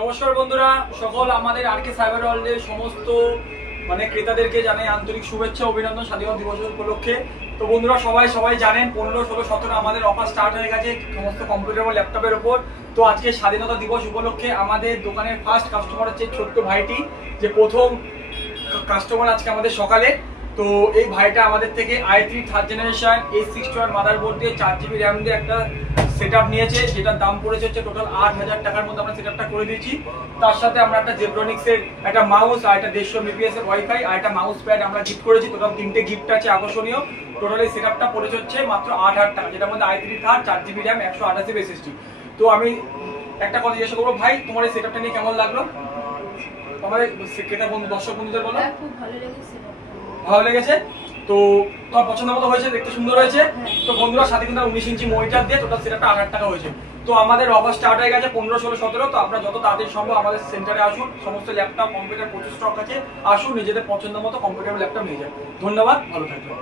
নমস্কার বন্ধুরা, সকল আমাদের আরকে সাইবার ওয়ার্ল্ডের সমস্ত ক্রেতাদেরকে জানাই আন্তরিক শুভেচ্ছা অভিনন্দন স্বাধীনতা দিবস উপলক্ষে। তো বন্ধুরা সবাই জানেন 15, 16, 17 আমাদের অফার স্টার্ট হয়ে গেছে সমস্ত কম্পিউটার বা ল্যাপটপের উপর। তো আজকে স্বাধীনতা দিবস উপলক্ষে আমাদের দোকানের ফার্স্ট কাস্টমার হচ্ছে ছোট্ট ভাইটি, যে প্রথম কাস্টমার আজকে আমাদের সকালে। তো এই ভাইটা আমাদের থেকে i3 third generation A61 motherboard দিয়ে 4GB র্যাম দিয়ে একটা সেটআপ নিয়েছে, যেটার দাম পড়েছে হচ্ছে টোটাল 8000 টাকার মধ্যে আমরা সেটআপটা করে দিয়েছি। তার সাথে আমরা একটা জেব্রনিক্সের একটা মাউস আর একটা 150 mbps এর ওয়াইফাই আর একটা মাউস প্যাড আমরা গিফট করেছি। টোটাল 3টে গিফট আছে আকর্ষণীয়। টোটাল এই সেটআপটা পড়েছে হচ্ছে মাত্র 8000 টাকা, যেটার মধ্যে i3 third 4GB RAM 128GB SSD। তো আমি একটা কথা জিজ্ঞাসা করবো, ভাই তোমার এই সেটআপটা নিয়ে কেমন লাগলো? আমাদের ক্রেতা বন্ধু দর্শক বন্ধুদের বলো। খুব ভালো লেগেছে। ভালো লেগেছে তো? তোমার পছন্দ মতো হয়েছে, দেখতে সুন্দর হয়েছে। তো বন্ধুরা সাথে কিন্তু 19 ইঞ্চি মনিটর দিয়ে টোটাল সেটআপটা 8000 টাকা হয়েছে। তো আমাদের অফার স্টার্ট হয়ে গেছে 15, 16, 17। তো আপনারা যত তাড়াতাড়ি সম্ভব আমাদের সেন্টারে আসুন। সমস্ত ল্যাপটপ কম্পিউটার প্রচুর স্টক আছে, আসুন নিজেদের পছন্দ মতো কম্পিউটার ল্যাপটপ নিয়ে যান। ধন্যবাদ, ভালো থাকবেন।